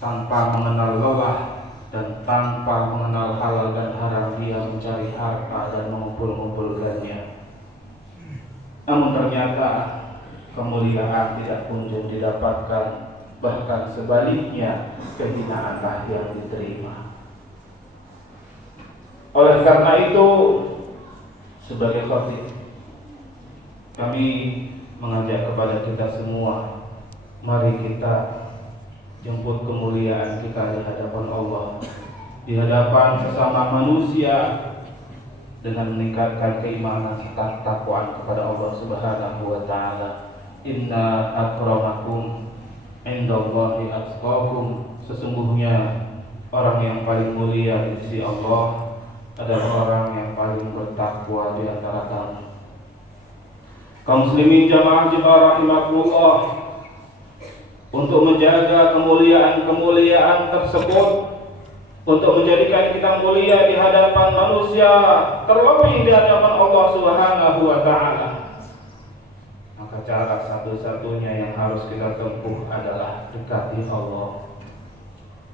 tanpa mengenal lelah dan tanpa mengenal halal dan haram dia mencari harta dan mengumpul-ngumpulkannya. Namun ternyata kemuliaan tidak kunjung didapatkan, bahkan sebaliknya kehinaanlah yang diterima. Oleh karena itu, sebagai khatib, kami mengajak kepada kita semua, mari kita jemput kemuliaan kita di hadapan Allah, di hadapan sesama manusia, dengan meningkatkan keimanan serta takwaan kepada Allah Subhanahu wa taala. Inna akramakum indallahi atqakum. Sesungguhnya orang yang paling mulia di sisi Allah adalah orang yang paling bertakwa di antara kamu. Kaum muslimin jamaah rahimakumullah, untuk menjaga kemuliaan-kemuliaan tersebut, untuk menjadikan kita mulia di hadapan manusia, terlebih di hadapan Allah Subhanahu wa taala, maka cara satu-satunya yang harus kita tempuh adalah dekati Allah.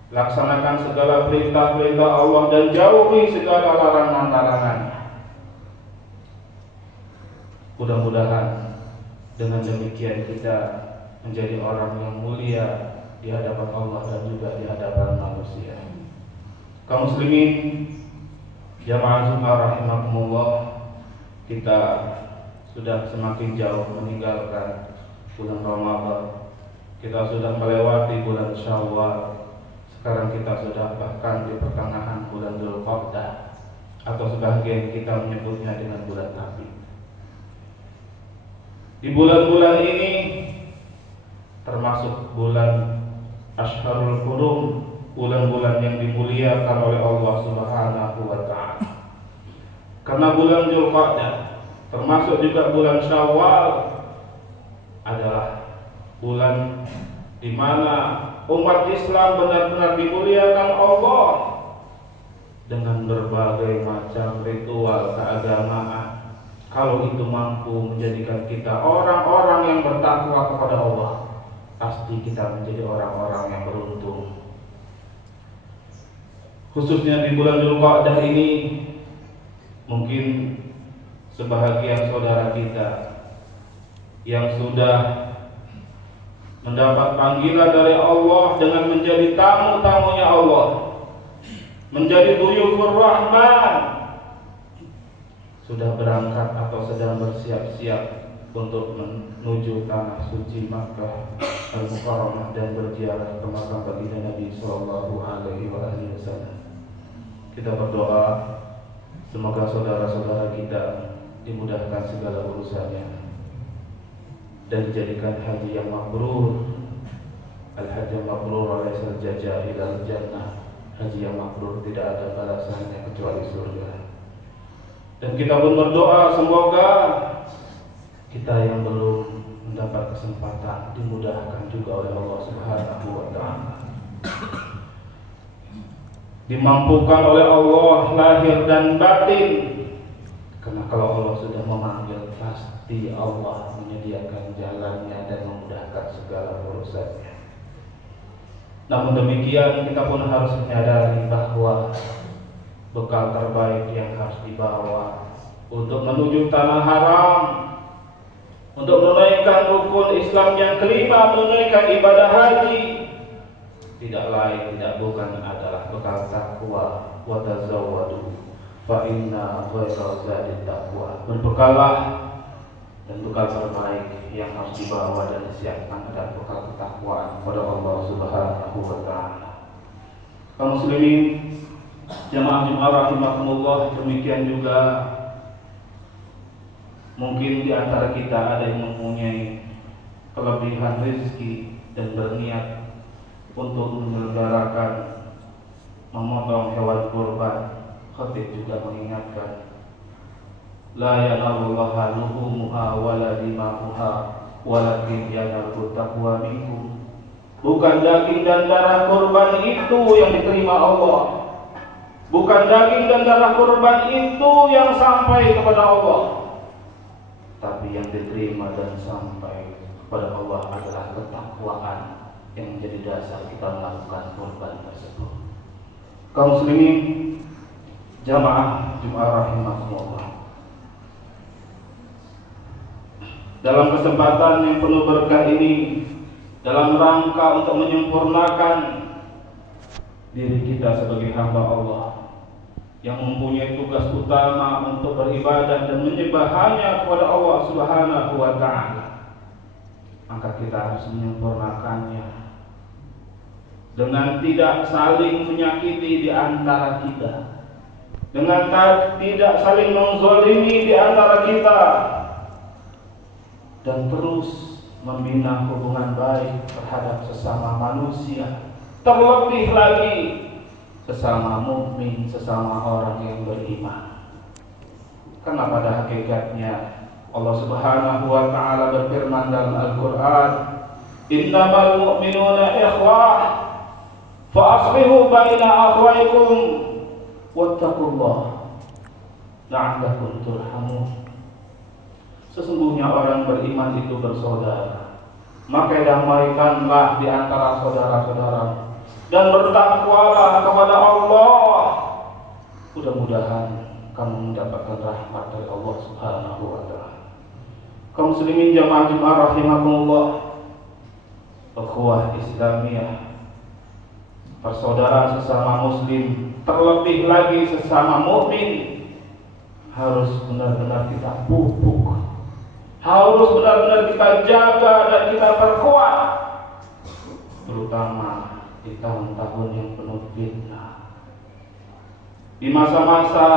Laksanakan segala perintah-perintah Allah dan jauhi segala larangan-larangannya. Mudah-mudahan dengan demikian kita menjadi orang yang mulia di hadapan Allah dan juga di hadapan manusia. Kaum muslimin jamaah Jumat rahimakumullah, kita sudah semakin jauh meninggalkan bulan Ramadan. Kita sudah melewati bulan Syawal. Sekarang kita sudah bahkan di pertengahan bulan Dzulqa'dah, atau sebagian kita menyebutnya dengan bulan Nabi. Di bulan-bulan ini termasuk bulan Ashharul Hurum, bulan-bulan yang dimuliakan oleh Allah Subhanahu wa taala. Karena bulan Dzulqa'dah termasuk juga bulan Syawal adalah bulan di mana umat Islam benar-benar dimuliakan Allah dengan berbagai macam ritual keagamaan. Kalau itu mampu menjadikan kita orang-orang yang bertakwa kepada Allah, pasti kita menjadi orang-orang yang beruntung. Khususnya di bulan Dzulqa'dah ini, mungkin sebahagian saudara kita yang sudah mendapat panggilan dari Allah dengan menjadi tamu-tamunya Allah, menjadi duyufur Rahman, sudah berangkat atau sedang bersiap-siap untuk menuju tanah suci Makkah Al-Mukarramah dan berziarah ke makam baginda Nabi sallallahu alaihi wasallam. Kita berdoa semoga saudara-saudara kita dimudahkan segala urusannya dan dijadikan haji yang mabrur. Al-hajj mabrur laisa jazaa illa al-jannah. Haji yang mabrur tidak ada balasannya kecuali surga. Dan kita pun berdoa semoga kita yang belum mendapat kesempatan dimudahkan juga oleh Allah Subhanahu wa taala, dimampukan oleh Allah lahir dan batin. Karena kalau Allah sudah memanggil, pasti Allah menyediakan jalannya dan memudahkan segala urusannya. Namun demikian, kita pun harus menyadari bahwa bekal terbaik yang harus dibawa untuk menuju tanah haram, untuk menunaikan rukun Islam yang kelima, menunaikan ibadah haji, tidak lain tidak bukan adalah bekal takwa. Wa tazawwadu fa inna khairaz zadi taqwa. Berbekallah, dan bekal terbaik yang harus dibawa dan disiapkan adalah bekal ketakwaan kepada Allah Subhanahu wa taala. Kaum muslimin jamaah Jumat rahimakumullah, demikian juga mungkin di antara kita ada yang mempunyai kelebihan rezeki dan berniat untuk menyelenggarakan memotong hewan kurban. Khatib juga mengingatkan, la yanalullaha luhumuha wala dima'uha walakin yanalu taqwa minkum. Bukan daging dan darah kurban itu yang diterima Allah, bukan daging dan darah kurban itu yang sampai kepada Allah, tapi yang diterima dan sampai kepada Allah adalah ketakwaan yang menjadi dasar kita melakukan kurban tersebut. Kaum muslimin jamaah Jumat rahimakumullah. Dalam kesempatan yang penuh berkah ini, dalam rangka untuk menyempurnakan diri kita sebagai hamba Allah yang mempunyai tugas utama untuk beribadah dan menyembah hanya kepada Allah Subhanahu wa ta'ala, maka kita harus menyempurnakannya dengan tidak saling menyakiti di antara kita, dengan tidak saling menzalimi di antara kita, dan terus membina hubungan baik terhadap sesama manusia, terlebih lagi sesama mukmin, sesama orang yang beriman. Karena pada hakikatnya Allah Subhanahu wa ta'ala berfirman dalam Al-Quran, innamal mu'minuna ikhwah fa aslihu baina akhwaykum wattaqullah la'allakum turhamun. Sesungguhnya orang beriman itu bersaudara, maka damaikanlah di antara saudara-saudara dan bertakwalah kepada Allah. Mudah-mudahan kamu mendapatkan rahmat dari Allah Subhanahu wa ta'ala. Kaum muslimin jamaah Jumat rahimakumullah, ukhuwah Islamiyah, persaudaraan sesama muslim, terlebih lagi sesama mukmin, harus benar-benar kita pupuk, harus benar-benar kita jaga dan kita perkuat, terutama di tahun-tahun yang penuh fitnah, di masa-masa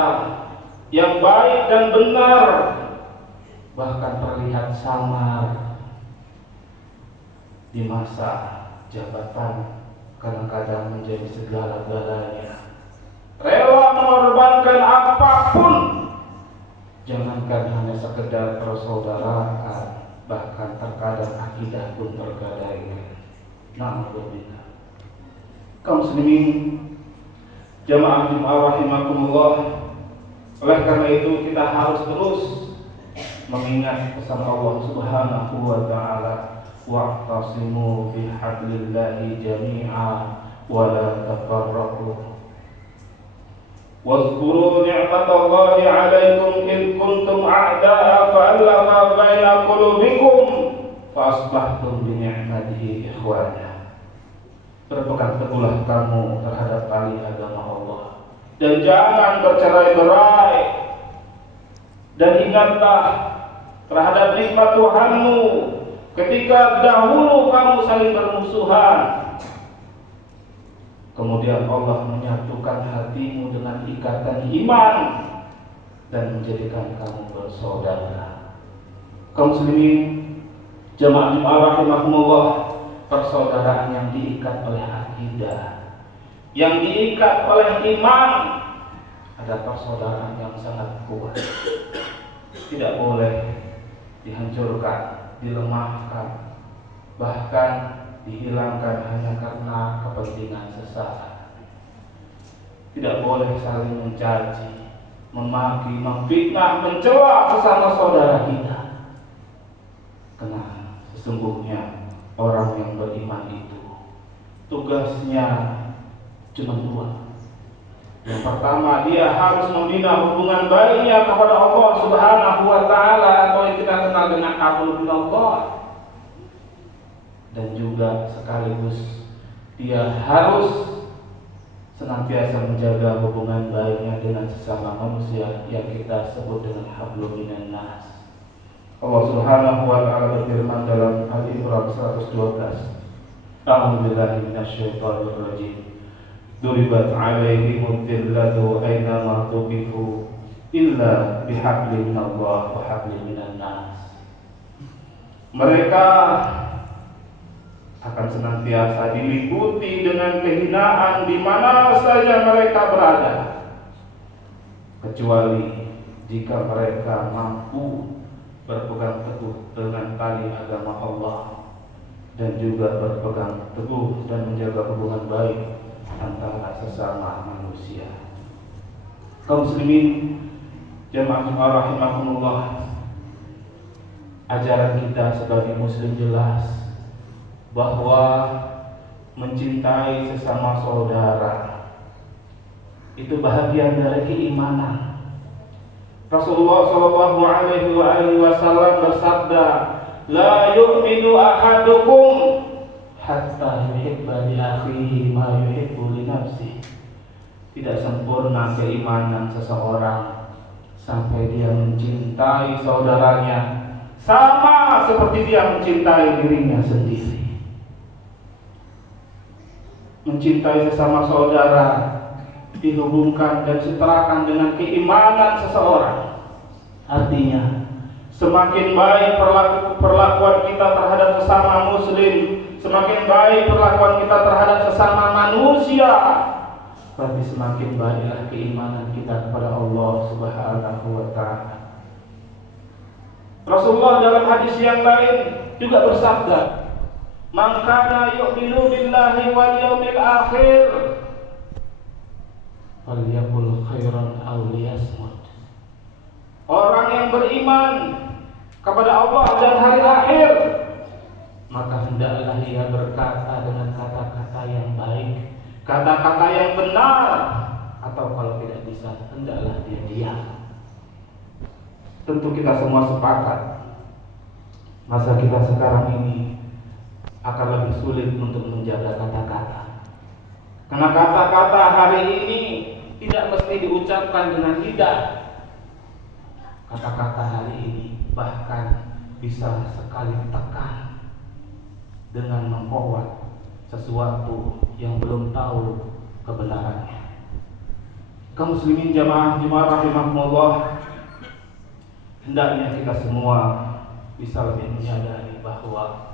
yang baik dan benar bahkan terlihat samar, di masa jabatan kadang-kadang menjadi segala-galanya, rela mengorbankan apapun, jangankan hanya sekedar persaudaraan, bahkan terkadang akidah pun tergadaikan. Na'udzubillah. Kaum muslimin jamaah Jumat rahimakumullah, oleh karena itu kita harus terus mengingat pesan Allah Subhanahu wa ta'ala, wa'tasimu bihablillahi jami'a wa la tafarraqu wazkuru ni'matallahi 'alaikum id kuntum a'da'a fa'alafa baina qulubikum fa asbahtum bi ni'matihi ikhwana. Berpegang teguhlah kamu terhadap tali agama Allah dan jangan bercerai-berai, dan ingatlah terhadap nikmat Tuhanmu ketika dahulu kamu saling bermusuhan, kemudian Allah menyatukan hatimu dengan ikatan iman dan menjadikan kamu bersaudara. Kaum muslimin jamaah Jumat rahimakumullah, persaudaraan yang diikat oleh akidah, yang diikat oleh iman, ada persaudaraan yang sangat kuat, tidak boleh dihancurkan, dilemahkan, bahkan dihilangkan hanya karena kepentingan sesaat. Tidak boleh saling mencaci, memaki, memfitnah, mencela sesama saudara kita, karena sesungguhnya orang yang beriman itu tugasnya cuma dua. Yang pertama, dia harus membina hubungan baiknya kepada Allah Subhanahu wa ta'ala, atau yang kita kenal dengan hablum minallah, dan juga sekaligus dia harus senantiasa menjaga hubungan baiknya dengan sesama manusia yang kita sebut dengan hablum minan nas. Allah Subhanahu wa ta'ala berfirman dalam Al-Imran 112, A'udzu billahi minasyaitonir rajim. Duribat 'alaihimud dhillatu aina ma tuqifu illa bihablin minallah wa hablin minan nas. Mereka akan senantiasa diliputi dengan kehinaan di mana saja mereka berada, kecuali jika mereka mampu berpegang teguh dengan tali agama Allah dan juga berpegang teguh dan menjaga hubungan baik antara sesama manusia. Kaum muslimin jamaah rahimakumullah, ajaran kita sebagai muslim jelas bahwa mencintai sesama saudara. Itu bahagian dari keimanan. Rasulullah Shallallahu Alaihi Wasallam bersabda, "La yu'minu ahadukum hatta yuhibba li akhihi ma yuhibbu li nafsihi." Tidak sempurna keimanan seseorang sampai dia mencintai saudaranya sama seperti dia mencintai dirinya sendiri. Mencintai sesama saudara dihubungkan dan setarakan dengan keimanan seseorang. Artinya, semakin baik perlakuan kita terhadap sesama muslim, semakin baik perlakuan kita terhadap sesama manusia, berarti semakin baiklah keimanan kita kepada Allah Subhanahu wa ta'ala. Rasulullah dalam hadis yang lain juga bersabda, "Man kana yu'minu billahi wal yawmil akhir falyaqul khairan aw liyasmut." Orang yang beriman kepada Allah dan hari akhir, maka hendaklah ia berkata dengan kata-kata yang baik, kata-kata yang benar, atau kalau tidak bisa, hendaklah dia diam. Tentu kita semua sepakat, masa kita sekarang ini akan lebih sulit untuk menjaga kata-kata. Karena kata-kata hari ini tidak mesti diucapkan dengan lidah. Kata-kata hari ini bahkan bisa sekali tekan dengan mengkowat sesuatu yang belum tahu kebenarannya. Kaum muslimin jamaah rahimahumullah, hendaknya kita semua bisa lebih menyadari bahwa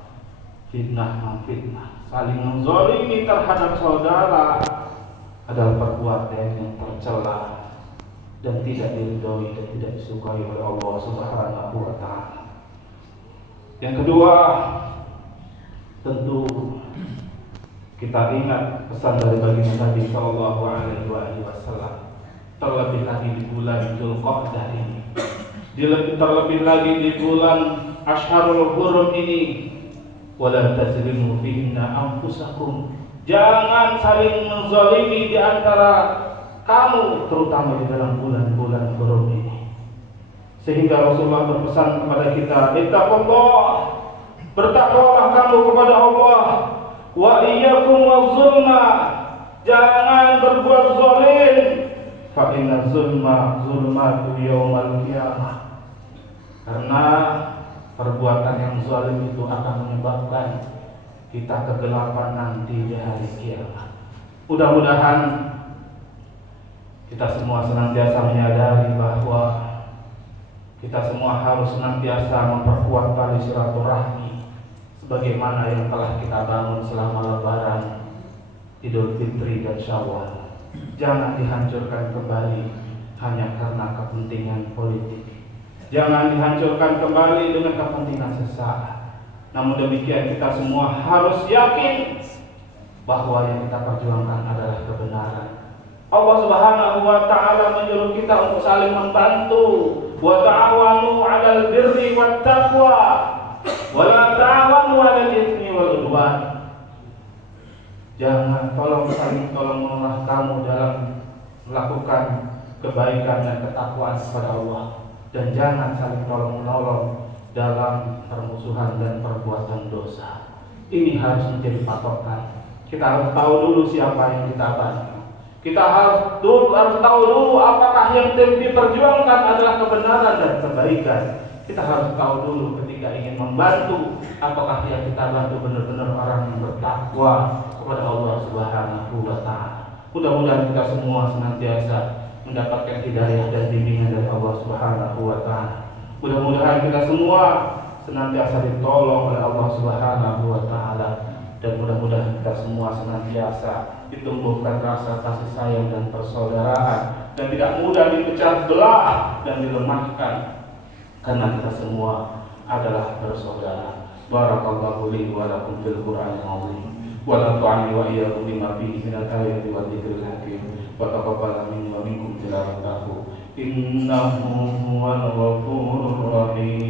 fitnah memfitnah, saling menzalimi terhadap saudara adalah perbuatan yang tercela dan tidak diridhoi dan tidak disukai oleh Allah Subhanahu wa ta'ala. Yang kedua, tentu kita ingat pesan dari baginda Nabi Sallallahu Alaihi Wasallam, terlebih lagi di bulan Dzulqa'dah ini, terlebih lagi di bulan Asyharul Hurum ini, wala tazlimu fihinna anfusakum, jangan saling menzalimi di antara kamu, terutama di dalam bulan-bulan hurum ini. Sehingga Rasulullah berpesan kepada kita, ittaqullah, bertakwalah kamu kepada Allah, wa iyyakum waz-zulma, jangan berbuat zalim, fa inna zulma zulmatu yaumal qiyamah, karena perbuatan yang zalim itu akan menyebabkan kita kegelapan nanti di hari kiamat. Mudah-mudahan kita semua senantiasa menyadari bahwa kita semua harus senantiasa memperkuat tali silaturahmi sebagaimana yang telah kita bangun selama Lebaran, Idul Fitri dan Syawal. Jangan dihancurkan kembali hanya karena kepentingan politik. Jangan dihancurkan kembali dengan kepentingan sesaat. Namun demikian kita semua harus yakin bahwa yang kita perjuangkan adalah kebenaran. Allah Subhanahu wa ta'ala menyuruh kita untuk saling membantu. Wa ta'awanu 'alal birri wat taqwa wa la ta'awanu 'alal itsmi wal 'udwan. Jangan saling tolong-menolong kamu dalam melakukan kebaikan dan ketakwaan kepada Allah, dan jangan saling tolong-menolong dalam permusuhan dan perbuatan dosa. Ini harus menjadi patokan. Kita harus tahu dulu siapa yang kita bantu. Kita harus tahu dulu apakah yang diperjuangkan adalah kebenaran dan kebaikan. Kita harus tahu dulu ketika ingin membantu, apakah yang kita bantu benar-benar orang yang bertakwa kepada Allah Subhanahu wa ta'ala. Mudah-mudahan kita semua senantiasa mendapatkan hidayah dan bimbingan dari Allah Subhanahu wa ta'ala. Mudah-mudahan kita semua senantiasa ditolong oleh Allah Subhanahu wa ta'ala, dan mudah-mudahan kita semua senantiasa ditumbuhkan rasa kasih sayang dan persaudaraan, dan tidak mudah dipecah belah dan dilemahkan, karena kita semua adalah bersaudara. Barakallahu li wa lakum fil Qur'anil azim, wa la tu'ani wa iyyakum lima fihi minal ayati wa dzikril hakim, wa taqabbal minni wa minkum tilawatahu, innahu huwal ghafurur rahim.